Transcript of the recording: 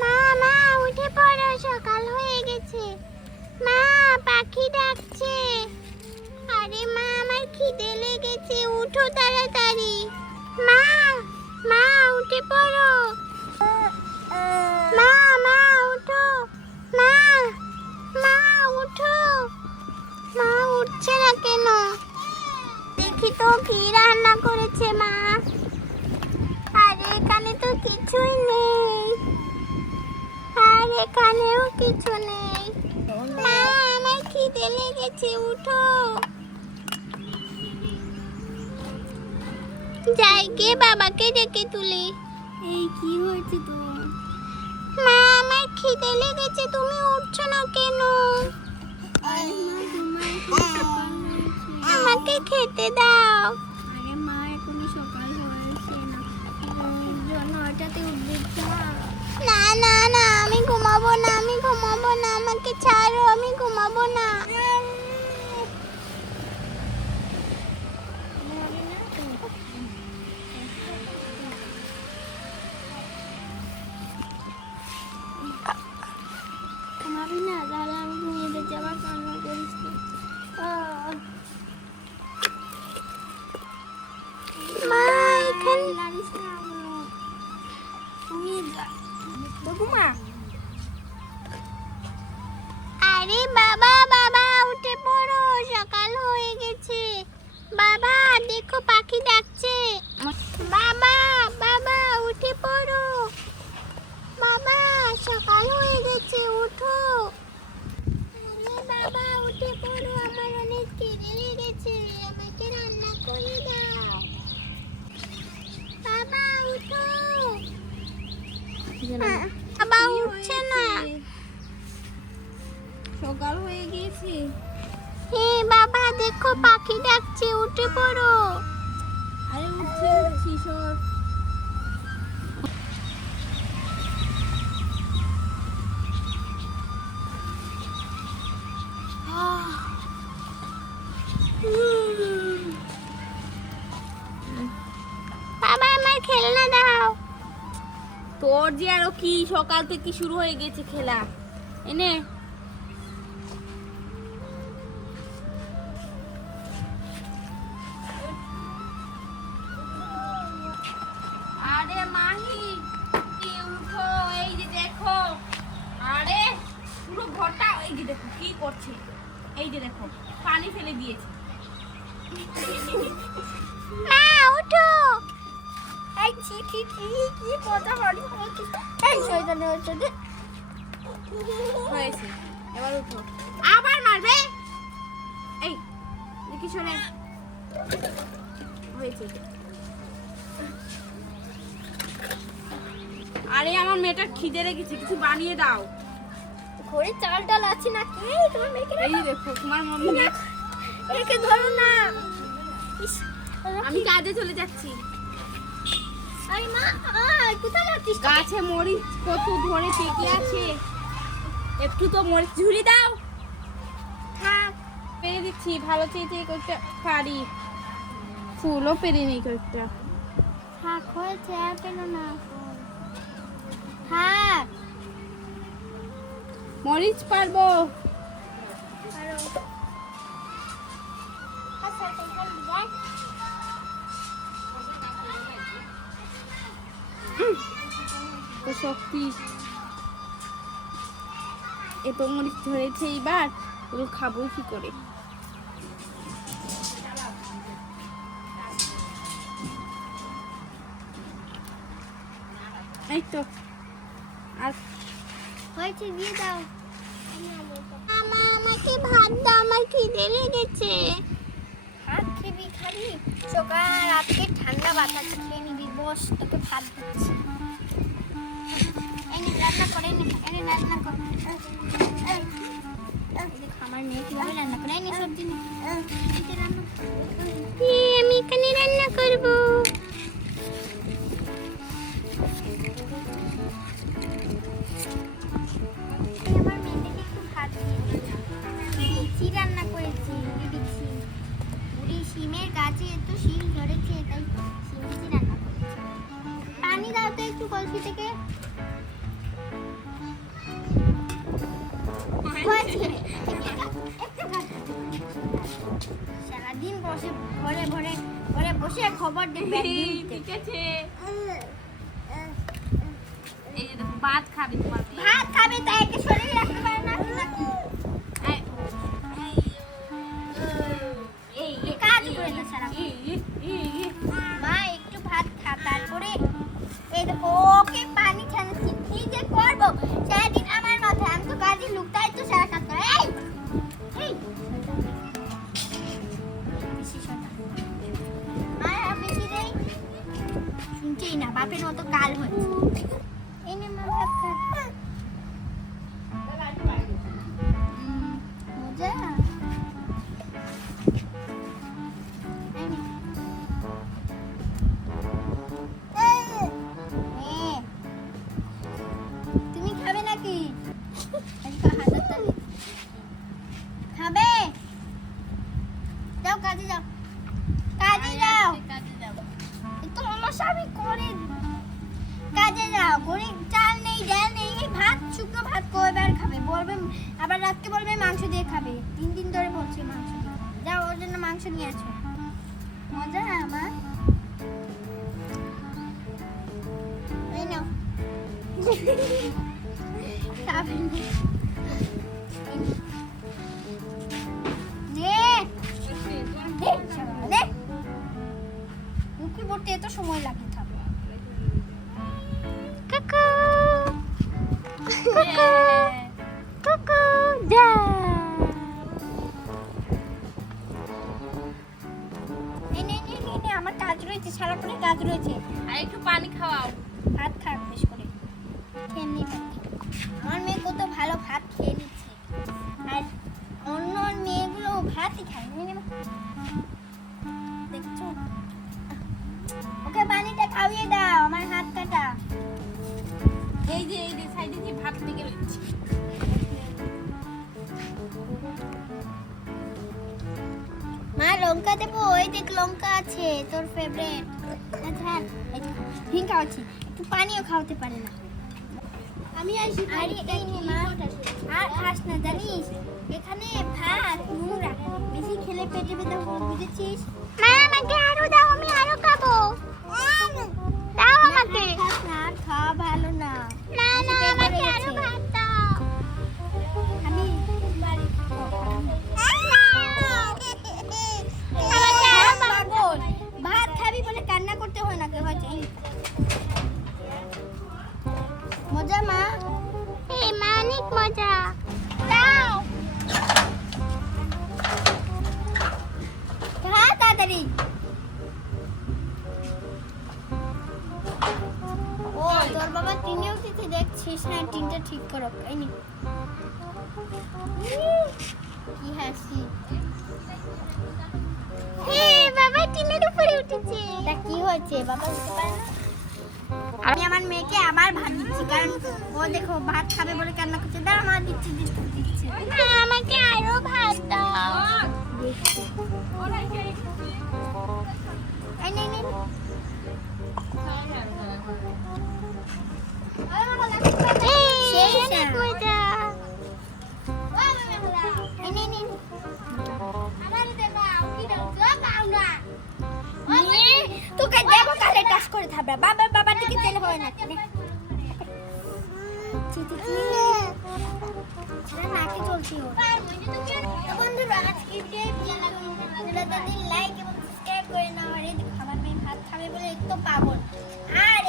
মা মা উঠে পড়ো, সকাল হয়ে গেছে। মা পাখি ডাকছে। আরে মা আমার খিদে লেগেছে, উঠো তাড়াতাড়ি। মা মা উঠে পড়ো। মা মা উঠো। মা মা উঠো। মা উঠছে না কেন? দেখি তো কি রান্না করেছে মা। আরে এখানে তো কিছুই নেই, আর এখানেও কিছু নেই। মা আমার খিদে লেগেছে, উঠো। যাই গিয়ে বাবাকে ডেকে তুলি। এই কি হয়েছে তো? মা আমার খিদে লেগেছে, তুমি উঠছো না কেন? আরে মা তোমার এখন সকাল হয়েছে। আমাকে খেতে দাও। আরে মা এখনই সকাল হয়েছে না, জন্য ওটাতে উঠবে না না না, আমি ঘুমাবো না, আমি ঘুমাবো না, আমাকে ছাড়ো, আমি ঘুমাবো না। ঘুমাবি না? তাহলে আমি ঘুমিয়ে যেতে আবার কান্না করিস না। মা এখানে লাড়িস না আমাকে। ঘুমিয়ে যা তো, ঘুমা। আরে বাবা বাবা উঠে পড়ো, সকাল হয়ে গেছে। বাবা দেখো পাখি ডাকছে। বাবা বাবা উঠে পড়ো। বাবা সকাল হয়ে গেছে, উঠো। আরে বাবা উঠে পড়ো, আমার অনেক খিদে লেগেছে, আমাকে রান্না করে দাও। বাবা উঠো। বাবা উঠছে না। সকাল হয়ে গিয়েছে। হ্যাঁ বাবা দেখো পাখি ডাকছে, উঠে পড়ো। আরে উঠছি সর। বাবা আমার খেলনা দাও। তোর যে আরো কি সকাল থেকে শুরু হয়ে গেছে খেলা। এনে আরে মাহি কি উঠো, এই যে দেখো। আরে পুরো ঘরটা এই যে দেখো কি করছে। এই যে দেখো পানি ফেলে দিয়েছে। মা উঠো। এই ছি ছি ছি, কি কথা বলি। এই শয়তানে হচ্ছে যে হয়েছে। এবার উঠো, আবার মারবে। এই দেখি শোনে হয়েছে। আরে আমার মেয়েটার খিদে লেগেছে, কিছু বানিয়ে দাও। ঘরে চাল ডাল আছে নাকি? তোমার মেয়েকে এই দেখো তোমার মম্মি একে ধরো না। আমি কাজে চলে যাচ্ছি। আরে মা কোথায় যাচ্ছিস? গাছে মরিচ কত ধরে পেকে আছে, একটু তো মরিচ ঝুড়ি দাও। থাক পেরে দিচ্ছি, ভালো চেয়ে করতে পারি। ফুলও পেরে নেই কয়েকটা। থাক হয়েছে, আর কেন না? থাক মরিচ পারবো। তো শক্তি এত মরিচ ধরেছে, এইবার ওগুলো খাবো কি করে? এই তো আর হয়েছে, দিয়ে দাও। মা আমাকে ভাত দাও, আমার খিদে লেগেছে। ভাত খেবি? খাবি? সকাল রাতকে ঠান্ডা বাতাস খেয়ে নিবি। বস তোকে ভাত দিচ্ছি। এনে রান্না করে, এনে রান্না কর। আমার মেয়ে কিভাবে রান্না করে? এনে সবজি রান্না। আমি এখানে রান্না করবো। আমার মেয়েটাকে একটু ভাত দিয়ে দিচ্ছি, রান্না করেছি দিচ্ছি। দেখি থেকে হয়েছে। সারাদিন বসে ঘরে ঘরে ঘরে বসে খবর দেখবে। ঠিক আছে, এই যে দেখো ভাত খাবে তোমার মেয়ে। ভাত খাবে তাই একে শরীরে রাখতে পারে না নাকি? এই কাজ করে না সারা। এই মা একটু ভাত খা, তারপরে এই দেখো ওকে পানি ছানাচ্ছি। কি যে করবো সারাদিন আমার মাথায়, আমি তো কাজে লুকতাই তো সারা কাজ করে। এই বেশি শয়তান। আর বেশি দেই শুনছেই না, বাপের মতো কাল হচ্ছে। এই নে মা ভাত খা। মজা। এই নে। তুমি খাবে নাকি? খাবে? যাও কাজে যাও, কাজে যাও। কাজে যাবো। তো আমার স্বামী করে কাজে যাও, করে চাল নেই ডাল নেই, এই ভাত শুকনো ভাত কয়বার খাবে? বলবে আবার রাতকে বলবে মাংস দিয়ে খাবে। 3 দিন ধরে বলছে মাংস দিয়ে খাবে। যাও ওর জন্য মাংস নিয়ে আসো। মজা আমার। এই নাও। খাবে না। দে দে শালা, দে। মুখে পড়তে এত সময় লাগে খাবে। কুকু কুকু যা। এই নে নে নে নে, আমার কাজ রয়েছে, সারাক্ষণে কাজ রয়েছে। আর একটু পানি খাওয়াও। ভাত খা বেশ করে, খেয়ে নি ভাত খা। আমার মেয়ে কত ভালো ভাত খেয়ে নিচ্ছে, আর অন্য মেয়েগুলো ভাতই খায় না। দেখছো, ওকে পানিটা খাইয়ে দাও, আমার হাত কাটা। এই যে সাইডে যে ভাত লেগে রয়েছে। মা লঙ্কা দেবো? এই দেখ লঙ্কা আছে, তোর ফেভারিট। আচ্ছা হিং খাওয়াচ্ছি, একটু পানিও খাওয়াতে পারে না। আমি আসি। আরে এই নে মা, আর খাস না জানিস, এখানে ভাত নোংরা, বেশি খেলে পেটে ব্যথা হবে, বুঝেছিস? মা আমাকে আরো দাও, আমি আরো খাবো। দাও আমাকে। খাস না, আর খাওয়া ভালো না। না না, আমাকে আরো ভাত দাও। আমি বাড়ি ভাত খাবি বলে কান্না করতে হয় না, কে হয়েছে? মজা মা? এই মা অনেক মজা। দাও খা তাড়াতাড়ি। ও তোর বাবা টিনে উঠেছে দেখছিস না, টিনটা ঠিক করো। এই নি কি হাসি। বাবা টিনের উপরে উঠেছে। তা কি হয়েছে, বাবা উঠতে পারে না? আমি আমার মেয়েকে আবার ভাত দিচ্ছি, কারণ ও দেখো ভাত খাবে বলে কান্না করছে। দাও মা, দিচ্ছি দিচ্ছি দিচ্ছি। আমাকে আরো ভাত দাও। এই নে নে। সেই অনেক মজা। এই নে নে। তোকে দেবো কালে টাস করে থাকবে। বাবার দিকে তেল হয় না। নাকে চলছি ও। বন্ধুরা আজকে ভিডিও লাইক এবং সাবস্ক্রাইব করে নাও। আর এই খাবার মেয়ে ভাত খাবে বলে একটু পাগল। আর